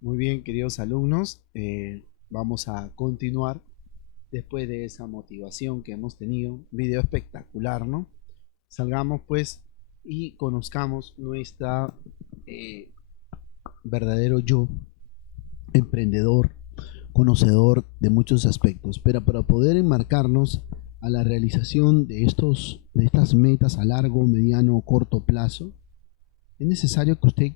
Muy bien, queridos alumnos, vamos a continuar después de esa motivación que hemos tenido. Un video espectacular, ¿no? Salgamos pues y conozcamos nuestra eh, verdadero yo, emprendedor, conocedor de muchos aspectos. Pero para poder enmarcarnos a la realización de estas metas a largo, mediano o corto plazo, es necesario que usted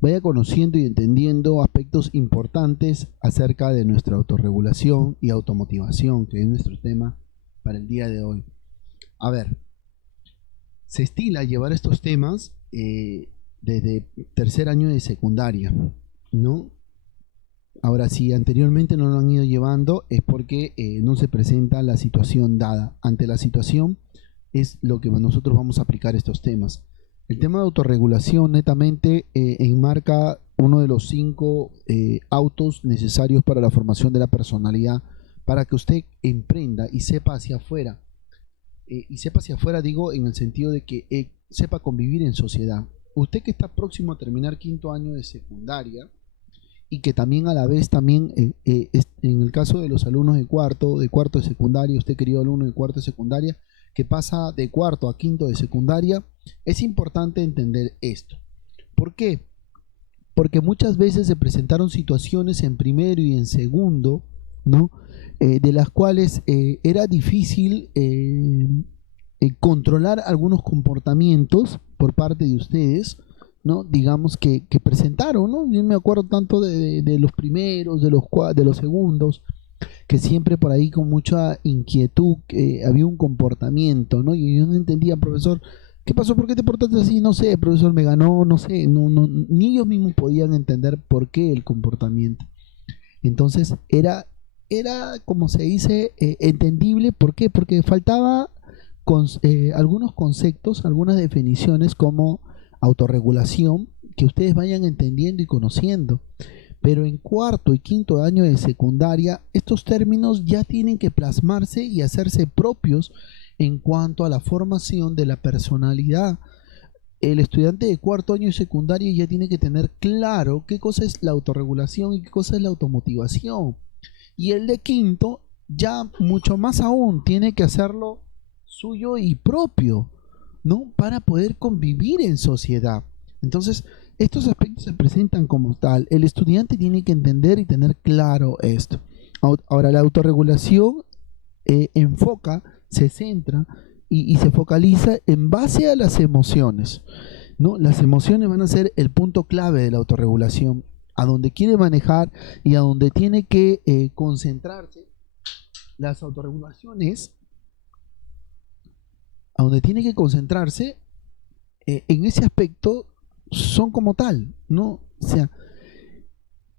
vaya conociendo y entendiendo aspectos importantes acerca de nuestra autorregulación y automotivación, que es nuestro tema para el día de hoy. A ver, se estila llevar estos temas desde tercer año de secundaria, ¿no? Ahora, si anteriormente no lo han ido llevando, es porque no se presenta la situación dada. Ante la situación es lo que nosotros vamos a aplicar estos temas. El tema de autorregulación netamente enmarca uno de los 5 autos necesarios para la formación de la personalidad, para que usted emprenda y sepa hacia afuera. Y sepa hacia afuera, digo, en el sentido de que sepa convivir en sociedad. Usted que está próximo a terminar quinto año de secundaria, y que también a la vez también en el caso de los alumnos de cuarto de secundaria, usted querido alumno de cuarto de secundaria, que pasa de cuarto a quinto de secundaria, es importante entender esto. ¿Por qué? Porque muchas veces se presentaron situaciones en primero y en segundo, ¿no? De las cuales era difícil controlar algunos comportamientos por parte de ustedes, ¿no? Digamos que presentaron, ¿no? Yo me acuerdo tanto de los primeros, de los segundos, que siempre por ahí con mucha inquietud había un comportamiento, ¿no? Y yo no entendía, profesor, ¿qué pasó? ¿Por qué te portaste así? No sé, profesor, me ganó, no sé, ni ellos mismos podían entender por qué el comportamiento. Entonces era como se dice, entendible, ¿por qué? Porque faltaba algunos conceptos, algunas definiciones como autorregulación, que ustedes vayan entendiendo y conociendo. Pero en cuarto y quinto año de secundaria, estos términos ya tienen que plasmarse y hacerse propios en cuanto a la formación de la personalidad. El estudiante de cuarto año de secundaria ya tiene que tener claro qué cosa es la autorregulación y qué cosa es la automotivación. Y el de quinto, ya mucho más aún, tiene que hacerlo suyo y propio, ¿no? Para poder convivir en sociedad. Entonces, estos aspectos se presentan como tal. El estudiante tiene que entender y tener claro esto. Ahora, la autorregulación enfoca, se centra y se focaliza en base a las emociones, ¿no? Las emociones van a ser el punto clave de la autorregulación, a donde quiere manejar y a donde tiene que concentrarse. Las autorregulaciones, a donde tiene que concentrarse en ese aspecto, son como tal, ¿no? O sea,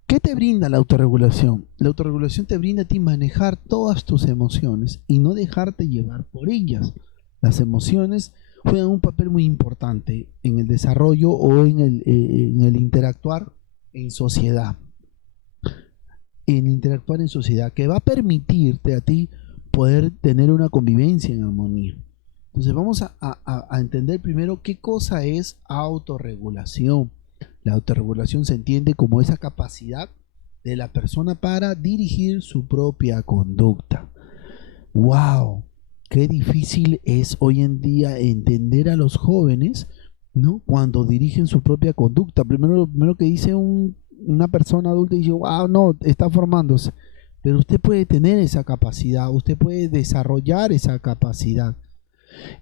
¿qué te brinda la autorregulación? La autorregulación te brinda a ti manejar todas tus emociones y no dejarte llevar por ellas. Las emociones juegan un papel muy importante en el desarrollo o en el interactuar en sociedad. En interactuar en sociedad, que va a permitirte a ti poder tener una convivencia en armonía. Entonces vamos a entender primero qué cosa es autorregulación. La autorregulación se entiende como esa capacidad de la persona para dirigir su propia conducta. ¡Wow! Qué difícil es hoy en día entender a los jóvenes, ¿no? Cuando dirigen su propia conducta. Lo primero que dice una persona adulta dice, wow, no, está formándose. Pero usted puede tener esa capacidad, usted puede desarrollar esa capacidad.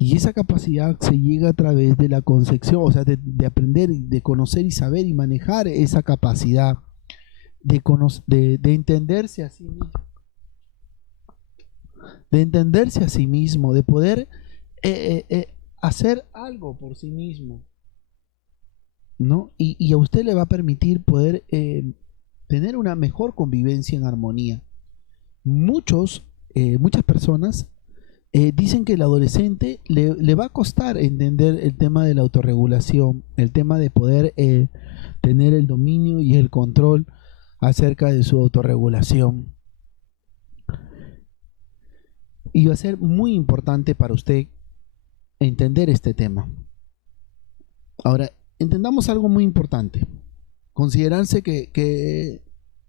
Y esa capacidad se llega a través de la concepción, o sea, de aprender, de conocer y saber y manejar esa capacidad, de entenderse a sí mismo, de entenderse a sí mismo, de poder hacer algo por sí mismo, ¿no? Y a usted le va a permitir poder tener una mejor convivencia en armonía. Muchas personas dicen que el adolescente le va a costar entender el tema de la autorregulación, el tema de poder tener el dominio y el control acerca de su autorregulación. Y va a ser muy importante para usted entender este tema. Ahora, entendamos algo muy importante. Considerarse que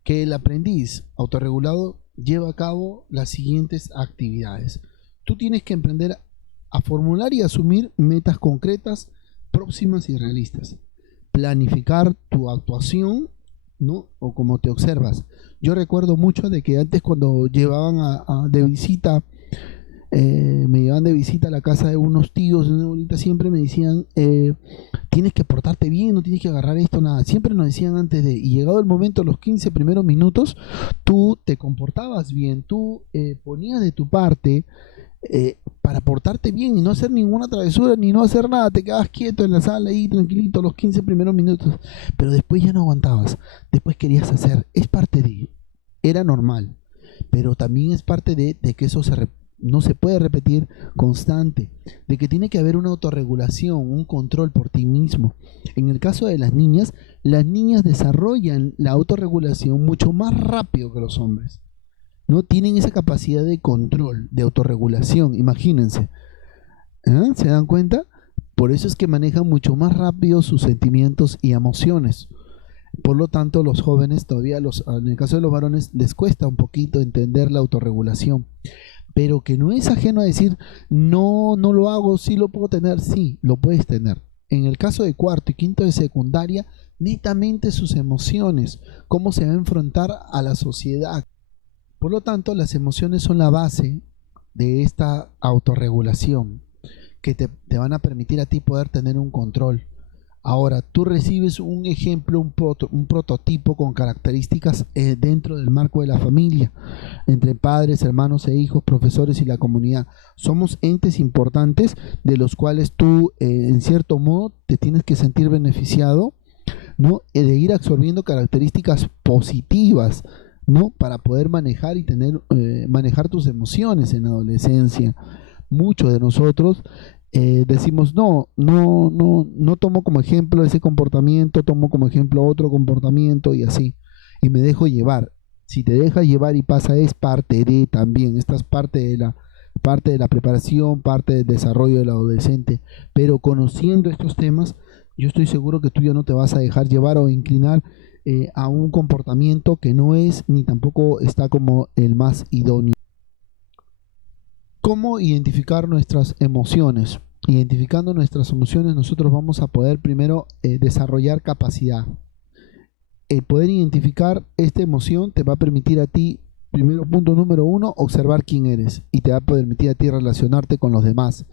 el aprendiz autorregulado lleva a cabo las siguientes actividades. Tú tienes que aprender a formular y asumir metas concretas, próximas y realistas. Planificar tu actuación, ¿no? O cómo te observas. Yo recuerdo mucho de que antes cuando llevaban de visita, me llevaban de visita a la casa de unos tíos, de una abuelita, siempre me decían, tienes que portarte bien, no tienes que agarrar esto, nada. Siempre nos decían antes de, y llegado el momento, los 15 primeros minutos, tú te comportabas bien, tú ponías de tu parte para portarte bien y no hacer ninguna travesura ni no hacer nada, te quedabas quieto en la sala ahí tranquilito los 15 primeros minutos, pero después ya no aguantabas, después querías hacer, es parte de, era normal, pero también es parte de que eso no se puede repetir constante, de que tiene que haber una autorregulación, un control por ti mismo. En el caso de las niñas desarrollan la autorregulación mucho más rápido que los hombres. No tienen esa capacidad de control, de autorregulación, imagínense. ¿Se dan cuenta? Por eso es que manejan mucho más rápido sus sentimientos y emociones. Por lo tanto, los jóvenes todavía, en el caso de los varones, les cuesta un poquito entender la autorregulación. Pero que no es ajeno a decir, no, no lo hago, sí lo puedo tener, sí, lo puedes tener. En el caso de cuarto y quinto de secundaria, netamente sus emociones, cómo se va a enfrentar a la sociedad. Por lo tanto, las emociones son la base de esta autorregulación que te van a permitir a ti poder tener un control. Ahora, tú recibes un ejemplo, un prototipo con características dentro del marco de la familia, entre padres, hermanos e hijos, profesores y la comunidad. Somos entes importantes de los cuales tú, en cierto modo, te tienes que sentir beneficiado, ¿no? De ir absorbiendo características positivas, ¿no? Para poder manejar y manejar tus emociones en la adolescencia. Muchos de nosotros decimos no tomo como ejemplo ese comportamiento, tomo como ejemplo otro comportamiento y así, y me dejo llevar. Si te dejas llevar y pasa, es parte de también, esta es parte de la preparación, parte del desarrollo del adolescente, pero conociendo estos temas, yo estoy seguro que tú ya no te vas a dejar llevar o inclinar a un comportamiento que no es ni tampoco está como el más idóneo. ¿Cómo identificar nuestras emociones? Identificando nuestras emociones, nosotros vamos a poder primero desarrollar capacidad. El poder identificar esta emoción te va a permitir a ti, primero, punto número uno, observar quién eres y te va a permitir a ti relacionarte con los demás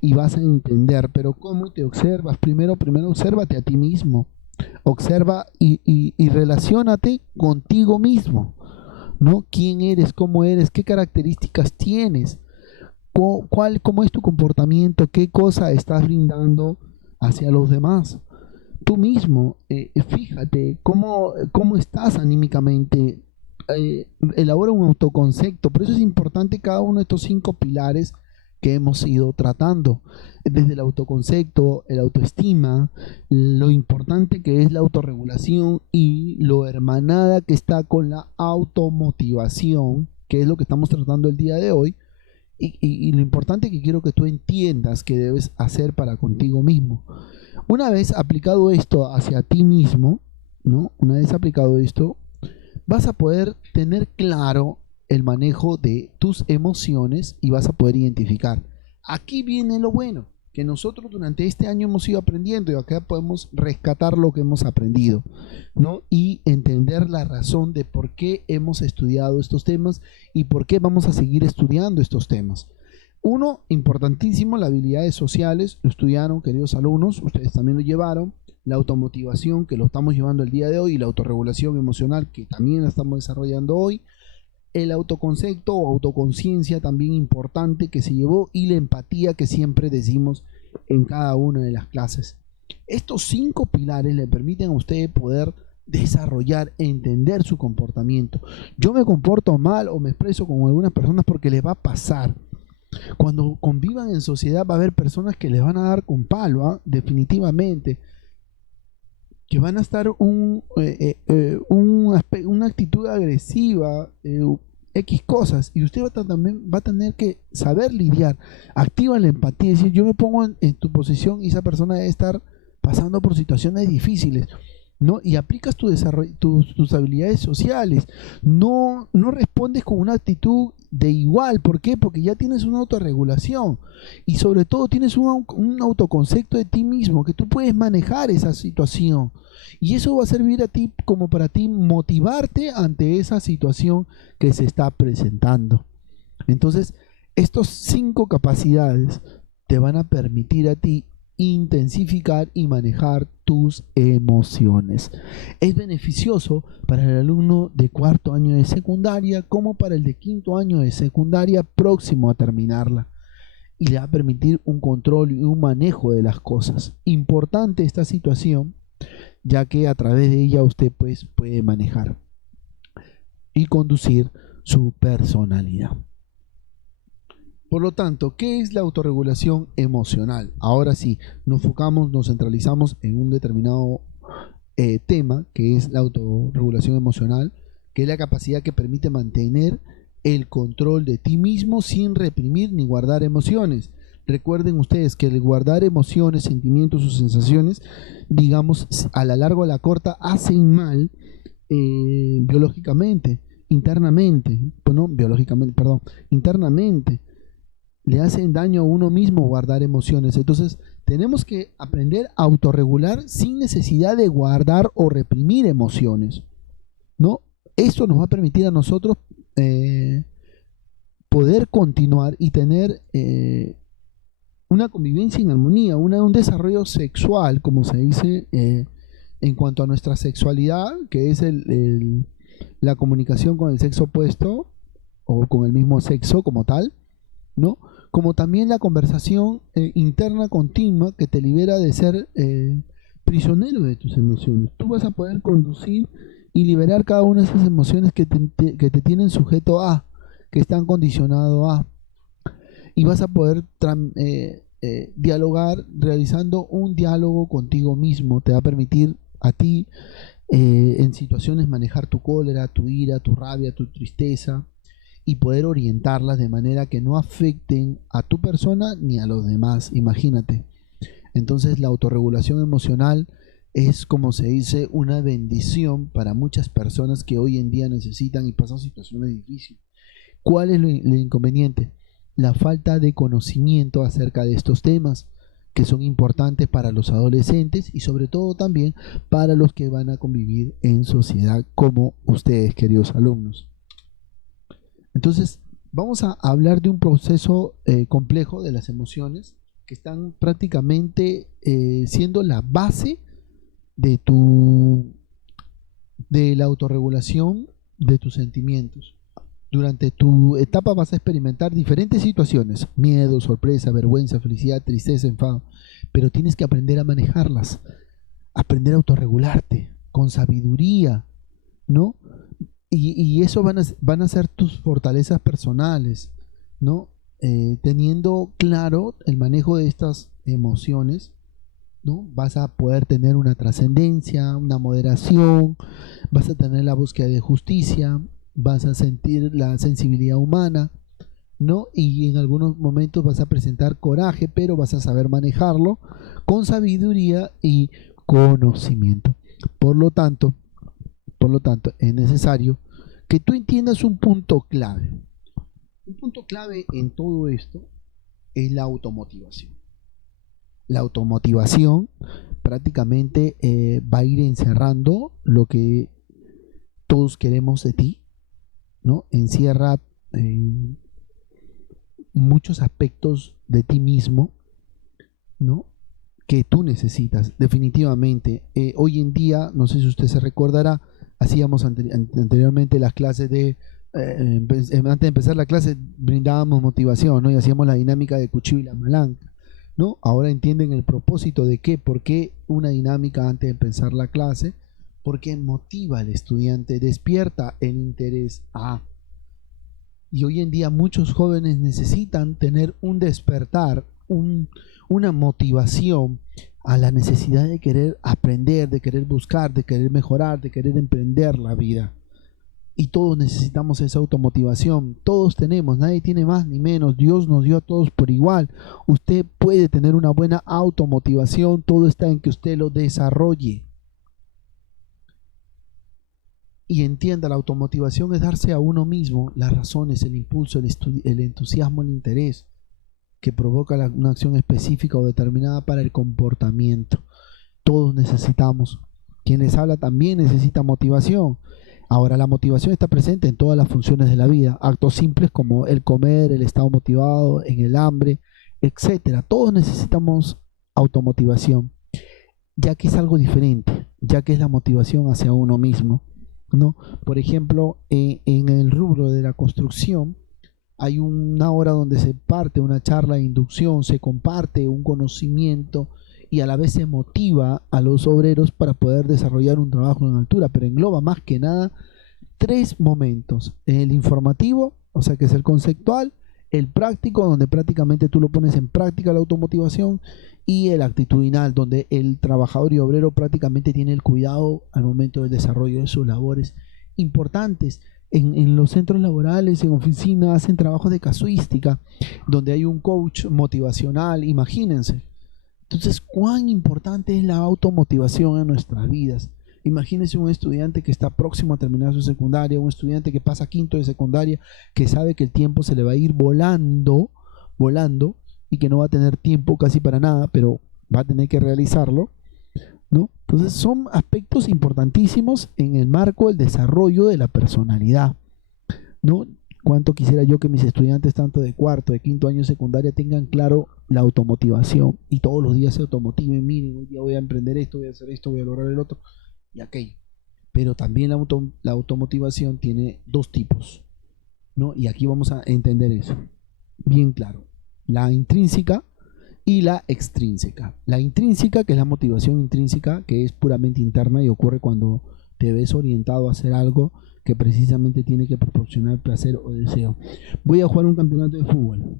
y vas a entender, pero ¿cómo te observas? Primero obsérvate a ti mismo, observa y relaciónate contigo mismo, ¿no? ¿Quién eres? ¿Cómo eres? ¿Qué características tienes? ¿Cómo es tu comportamiento? ¿Qué cosa estás brindando hacia los demás? Tú mismo, fíjate cómo estás anímicamente, elabora un autoconcepto. Por eso es importante cada uno de estos 5 pilares que hemos ido tratando, desde el autoconcepto, el autoestima, lo importante que es la autorregulación y lo hermanada que está con la automotivación, que es lo que estamos tratando el día de hoy. Y lo importante que quiero que tú entiendas que debes hacer para contigo mismo. Una vez aplicado esto hacia ti mismo, ¿no? Una vez aplicado esto, vas a poder tener claro el manejo de tus emociones y vas a poder identificar. Aquí viene lo bueno, que nosotros durante este año hemos ido aprendiendo y acá podemos rescatar lo que hemos aprendido, ¿no? Y entender la razón de por qué hemos estudiado estos temas y por qué vamos a seguir estudiando estos temas. Uno, importantísimo, las habilidades sociales, lo estudiaron, queridos alumnos, ustedes también lo llevaron, la automotivación, que lo estamos llevando el día de hoy, y la autorregulación emocional, que también la estamos desarrollando hoy, el autoconcepto o autoconciencia también importante que se llevó, y la empatía que siempre decimos en cada una de las clases. Estos 5 pilares le permiten a usted poder desarrollar, entender su comportamiento. Yo me comporto mal o me expreso con algunas personas porque les va a pasar. Cuando convivan en sociedad va a haber personas que les van a dar con palo, definitivamente, que van a estar una actitud agresiva, X cosas, y usted también va a tener que saber lidiar. Activa la empatía, es decir, yo me pongo en tu posición y esa persona debe estar pasando por situaciones difíciles. ¿no? Y aplicas tu desarrollo, tus habilidades sociales. No respondes con una actitud de igual. ¿Por qué? Porque ya tienes una autorregulación y sobre todo tienes un autoconcepto de ti mismo, que tú puedes manejar esa situación. Y eso va a servir a ti como para ti motivarte ante esa situación que se está presentando. Entonces, estos 5 capacidades te van a permitir a ti intensificar y manejar tus emociones. Es beneficioso para el alumno de 4º año de secundaria como para el de 5º año de secundaria próximo a terminarla, y le va a permitir un control y un manejo de las cosas. Importante esta situación, ya que a través de ella usted pues puede manejar y conducir su personalidad. Por lo tanto, ¿qué es la autorregulación emocional? Ahora sí, nos enfocamos, nos centralizamos en un determinado tema, que es la autorregulación emocional, que es la capacidad que permite mantener el control de ti mismo sin reprimir ni guardar emociones. Recuerden ustedes que el guardar emociones, sentimientos o sensaciones, digamos, a la larga o a la corta, hacen mal biológicamente, internamente, bueno, biológicamente, perdón, internamente. Le hacen daño a uno mismo guardar emociones. Entonces, tenemos que aprender a autorregular sin necesidad de guardar o reprimir emociones, ¿no? Esto nos va a permitir a nosotros poder continuar y tener una convivencia en armonía, un desarrollo sexual, como se dice, en cuanto a nuestra sexualidad, que es la comunicación con el sexo opuesto o con el mismo sexo como tal, ¿no? Como también la conversación interna continua que te libera de ser prisionero de tus emociones. Tú vas a poder conducir y liberar cada una de esas emociones que te tienen sujeto a, que están condicionados a, y vas a poder dialogar realizando un diálogo contigo mismo. Te va a permitir a ti en situaciones manejar tu cólera, tu ira, tu rabia, tu tristeza, y poder orientarlas de manera que no afecten a tu persona ni a los demás. Imagínate. Entonces la autorregulación emocional es, como se dice, una bendición para muchas personas que hoy en día necesitan y pasan situaciones difíciles. ¿Cuál es el inconveniente? La falta de conocimiento acerca de estos temas, que son importantes para los adolescentes y sobre todo también para los que van a convivir en sociedad como ustedes, queridos alumnos. Entonces, vamos a hablar de un proceso complejo de las emociones que están prácticamente siendo la base de la autorregulación de tus sentimientos. Durante tu etapa vas a experimentar diferentes situaciones: miedo, sorpresa, vergüenza, felicidad, tristeza, enfado, pero tienes que aprender a manejarlas, aprender a autorregularte con sabiduría, ¿no? Y eso van a ser tus fortalezas personales, ¿no? Teniendo claro el manejo de estas emociones, ¿no? Vas a poder tener una trascendencia, una moderación, vas a tener la búsqueda de justicia, vas a sentir la sensibilidad humana, ¿no? Y en algunos momentos vas a presentar coraje, pero vas a saber manejarlo con sabiduría y conocimiento. Por lo tanto, es necesario que tú entiendas un punto clave. Un punto clave en todo esto es la automotivación. La automotivación prácticamente va a ir encerrando lo que todos queremos de ti, ¿no? Encierra muchos aspectos de ti mismo, ¿no? Que tú necesitas, definitivamente. Hoy en día, no sé si usted se recordará, hacíamos anteriormente las clases de, antes de empezar la clase brindábamos motivación, ¿no? Y hacíamos la dinámica de cuchillo y la palanca, ¿no? Ahora entienden el propósito de qué, por qué una dinámica antes de empezar la clase, porque motiva al estudiante, despierta el interés a. Y hoy en día muchos jóvenes necesitan tener un despertar, una motivación a la necesidad de querer aprender, de querer buscar, de querer mejorar, de querer emprender la vida. Y todos necesitamos esa automotivación. Todos tenemos, nadie tiene más ni menos. Dios nos dio a todos por igual. Usted puede tener una buena automotivación, todo está en que usted lo desarrolle. y entienda, la automotivación es darse a uno mismo las razones, el impulso, el entusiasmo, el interés que provoca una acción específica o determinada para el comportamiento. Todos necesitamos. Quien les habla también necesita motivación. Ahora, la motivación está presente en todas las funciones de la vida. Actos simples como el comer, el estado motivado, en el hambre, etcétera. Todos necesitamos automotivación, ya que es algo diferente, ya que es la motivación hacia uno mismo, ¿no? Por ejemplo, en el rubro de la construcción, hay una hora donde se parte una charla de inducción, se comparte un conocimiento y a la vez se motiva a los obreros para poder desarrollar un trabajo en altura, pero engloba más que nada tres momentos: el informativo, o sea que es el conceptual; el práctico, donde prácticamente tú lo pones en práctica la automotivación; y el actitudinal, donde el trabajador y obrero prácticamente tiene el cuidado al momento del desarrollo de sus labores importantes. En los centros laborales, en oficinas, hacen trabajos de casuística, donde hay un coach motivacional, imagínense. Entonces, ¿cuán importante es la automotivación en nuestras vidas? Imagínense un estudiante que está próximo a terminar su secundaria, un estudiante que pasa quinto de secundaria, que sabe que el tiempo se le va a ir volando, volando, y que no va a tener tiempo casi para nada, pero va a tener que realizarlo, ¿no? Entonces son aspectos importantísimos en el marco del desarrollo de la personalidad, ¿no? Cuánto quisiera yo que mis estudiantes, tanto de cuarto, de quinto año de secundaria, tengan claro la automotivación y todos los días se automotiven. Miren, hoy día voy a emprender esto, voy a hacer esto, voy a lograr el otro y aquello. Pero también la automotivación tiene dos tipos, ¿no? Y aquí vamos a entender eso bien claro: la intrínseca y la extrínseca. La intrínseca, que es la motivación intrínseca, que es puramente interna y ocurre cuando te ves orientado a hacer algo que precisamente tiene que proporcionar placer o deseo. Voy a jugar un campeonato de fútbol,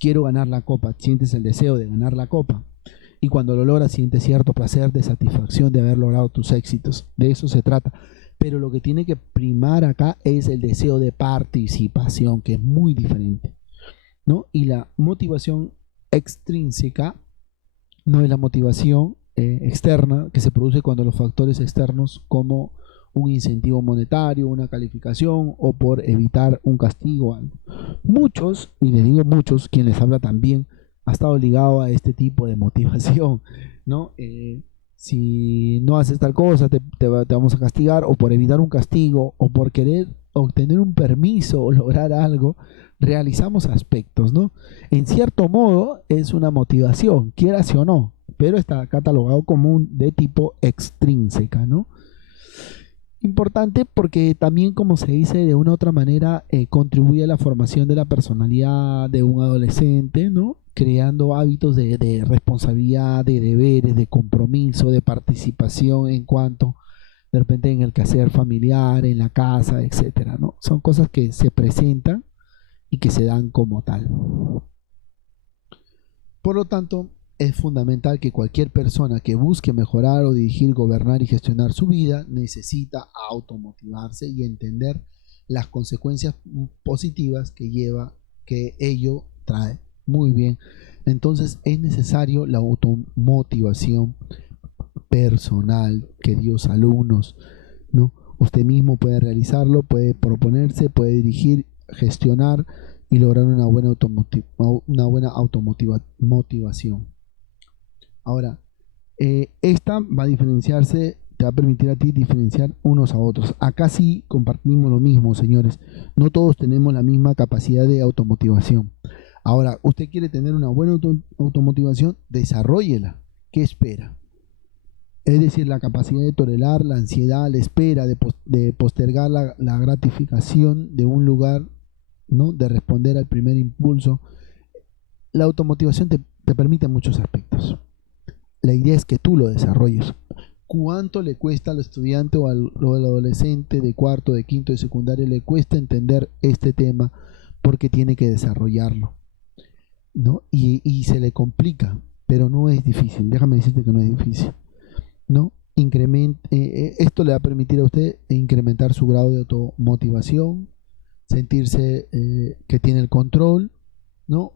quiero ganar la copa, sientes el deseo de ganar la copa, y cuando lo logras sientes cierto placer de satisfacción de haber logrado tus éxitos. De eso se trata. Pero lo que tiene que primar acá es el deseo de participación, que es muy diferente, ¿no? Y la motivación extrínseca no es la motivación externa, que se produce cuando los factores externos, como un incentivo monetario, una calificación o por evitar un castigo. Muchos, y les digo muchos, quien les habla también ha estado ligado a este tipo de motivación, ¿no? Si no haces tal cosa te vamos a castigar, o por evitar un castigo, o por querer obtener un permiso o lograr algo, realizamos aspectos, ¿no? En cierto modo es una motivación, quieras o no, pero está catalogado como de tipo extrínseca, ¿no? Importante porque también, como se dice de una u otra manera, contribuye a la formación de la personalidad de un adolescente, ¿no? Creando hábitos de responsabilidad, de deberes, de compromiso, de participación en cuanto de repente en el quehacer familiar, en la casa, etcétera, ¿no? Son cosas que se presentan y que se dan como tal. Por lo tanto, es fundamental que cualquier persona que busque mejorar o dirigir, gobernar y gestionar su vida necesita automotivarse y entender las consecuencias positivas que ello trae. Muy bien. Entonces es necesario la automotivación personal, queridos alumnos, ¿no? Usted mismo puede realizarlo, puede proponerse, puede dirigir, gestionar y lograr una buena motivación. Ahora, esta va a diferenciarse, te va a permitir a ti diferenciar unos a otros. Acá sí compartimos lo mismo, señores. No todos tenemos la misma capacidad de automotivación. Ahora, usted quiere tener una buena automotivación, desarróllela. ¿Qué espera? Es decir, la capacidad de tolerar la ansiedad, la espera, de postergar la gratificación de un lugar, ¿no? De responder al primer impulso. La automotivación te permite muchos aspectos. La idea es que tú lo desarrolles. ¿Cuánto le cuesta al estudiante o al adolescente de cuarto, de quinto, de secundaria? Le cuesta entender este tema porque tiene que desarrollarlo, ¿no? Y se le complica, pero no es difícil. Déjame decirte que no es difícil, ¿no? Esto le va a permitir a usted incrementar su grado de automotivación, sentirse que tiene el control, ¿no?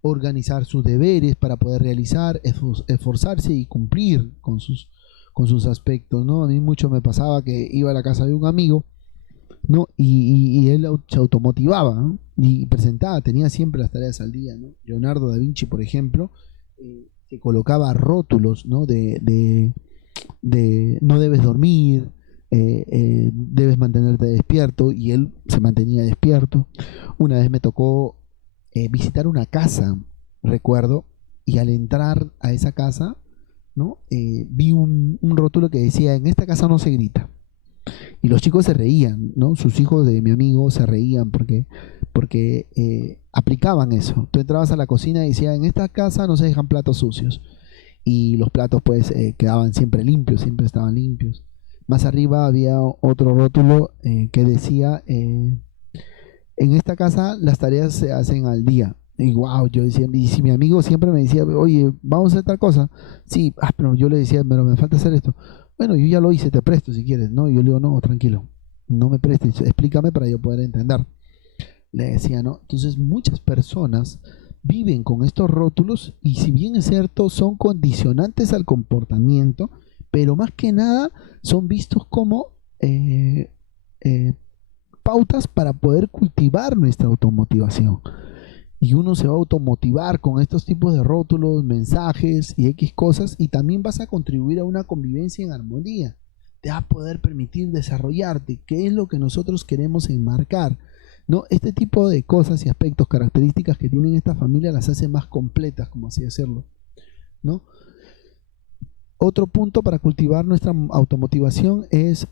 Organizar sus deberes para poder realizar, esforzarse y cumplir con con sus aspectos, ¿no? A mí mucho me pasaba que iba a la casa de un amigo, ¿no? Y él se automotivaba, ¿no? Y presentaba, tenía siempre las tareas al día, ¿no? Leonardo da Vinci, por ejemplo, se colocaba rótulos, ¿no? De no debes dormir, debes mantenerte despierto, y él se mantenía despierto. Una vez me tocó visitar una casa, recuerdo, y al entrar a esa casa, ¿no? Vi un rótulo que decía: en esta casa no se grita. Y los chicos se reían, ¿no? Sus hijos de mi amigo se reían porque aplicaban eso. Tú entrabas a la cocina y decía: en esta casa no se dejan platos sucios. Y los platos pues quedaban siempre limpios, siempre estaban limpios. Más arriba había otro rótulo que decía: en esta casa las tareas se hacen al día. Y wow, yo decía, y si mi amigo siempre me decía: oye, vamos a hacer tal cosa. Sí, pero yo le decía: pero me falta hacer esto. Bueno, yo ya lo hice, te presto si quieres, ¿no? Y yo le digo: no, tranquilo, no me prestes, explícame para yo poder entender. Le decía, ¿no? Entonces muchas personas viven con estos rótulos, y si bien es cierto, son condicionantes al comportamiento, pero más que nada son vistos como eh, eh, pautas para poder cultivar nuestra automotivación. Y uno se va a automotivar con estos tipos de rótulos, mensajes y X cosas, y también vas a contribuir a una convivencia en armonía. Te va a poder permitir desarrollarte, que es lo que nosotros queremos enmarcar, ¿no? Este tipo de cosas y aspectos, características que tienen esta familia, las hace más completas, como así decirlo, ¿no? Otro punto para cultivar nuestra automotivación es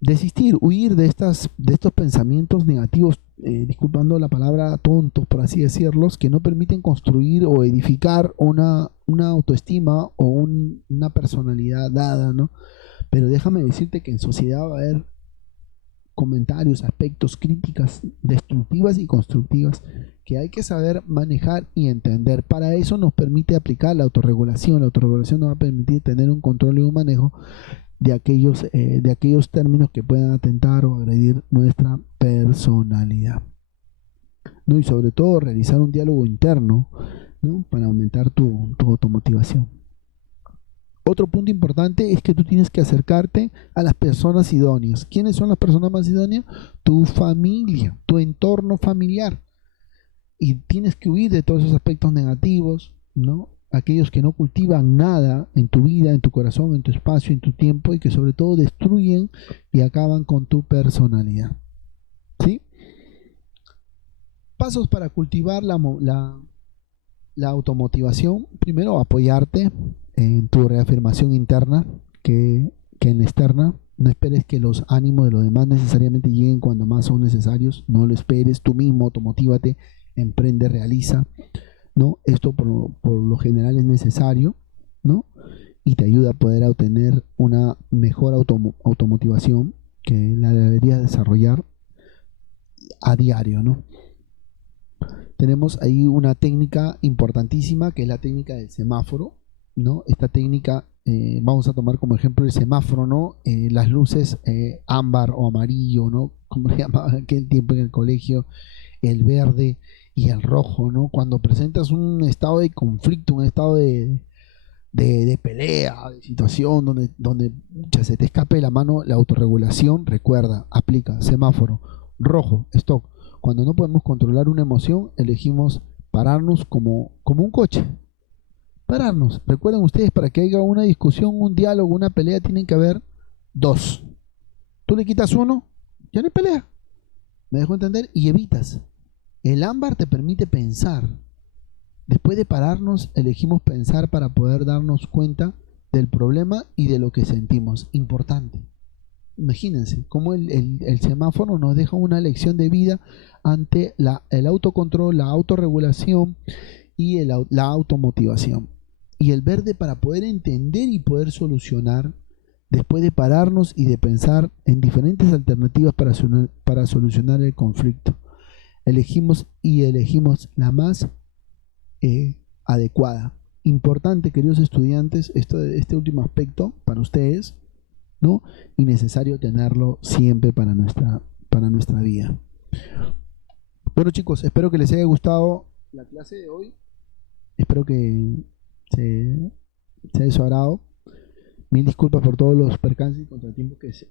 desistir, huir de estos pensamientos negativos, disculpando la palabra tontos, por así decirlos, que no permiten construir o edificar una autoestima o una personalidad dada, ¿no? Pero déjame decirte que en sociedad va a haber comentarios, aspectos, críticas destructivas y constructivas que hay que saber manejar y entender. Para eso nos permite aplicar la autorregulación. La autorregulación nos va a permitir tener un control y un manejo de aquellos términos que puedan atentar o agredir nuestra personalidad, ¿no? Y sobre todo realizar un diálogo interno, ¿no? Para aumentar tu automotivación. Otro punto importante es que tú tienes que acercarte a las personas idóneas. ¿Quiénes son las personas más idóneas? Tu familia, tu entorno familiar. Y tienes que huir de todos esos aspectos negativos, ¿no? Aquellos que no cultivan nada en tu vida, en tu corazón, en tu espacio, en tu tiempo, y que sobre todo destruyen y acaban con tu personalidad. ¿Sí? Pasos para cultivar la automotivación. Primero, apoyarte en tu reafirmación interna que en la externa. No esperes que los ánimos de los demás necesariamente lleguen cuando más son necesarios. No lo esperes, tú mismo automotívate, emprende, realiza, ¿no? Esto por lo general es necesario, ¿no? Y te ayuda a poder obtener una mejor automotivación que la deberías desarrollar a diario, ¿no? Tenemos ahí una técnica importantísima que es la técnica del semáforo, ¿no? Esta técnica, vamos a tomar como ejemplo el semáforo, ¿no? Las luces ámbar o amarillo, ¿no? Como le llamaban en aquel tiempo en el colegio, el verde y el rojo, ¿no? Cuando presentas un estado de conflicto, un estado de pelea, de situación donde ya se te escape la mano, la autorregulación, recuerda, aplica semáforo, rojo, stop. Cuando no podemos controlar una emoción, elegimos pararnos como un coche. Pararnos. Recuerden ustedes, para que haya una discusión, un diálogo, una pelea, tienen que haber dos. Tú le quitas uno, ya no hay pelea. ¿Me dejo entender? Y evitas. El ámbar te permite pensar. Después de pararnos, elegimos pensar para poder darnos cuenta del problema y de lo que sentimos. Importante. Imagínense cómo el semáforo nos deja una lección de vida ante el autocontrol, la autorregulación y la automotivación. Y el verde para poder entender y poder solucionar después de pararnos y de pensar en diferentes alternativas para solucionar el conflicto. Elegimos la más adecuada. Importante, queridos estudiantes, este último aspecto para ustedes, ¿no? Y necesario tenerlo siempre para nuestra vida. Bueno, chicos, espero que les haya gustado la clase de hoy. Espero que sea de su agrado. Mil disculpas por todos los percances y contratiempos que se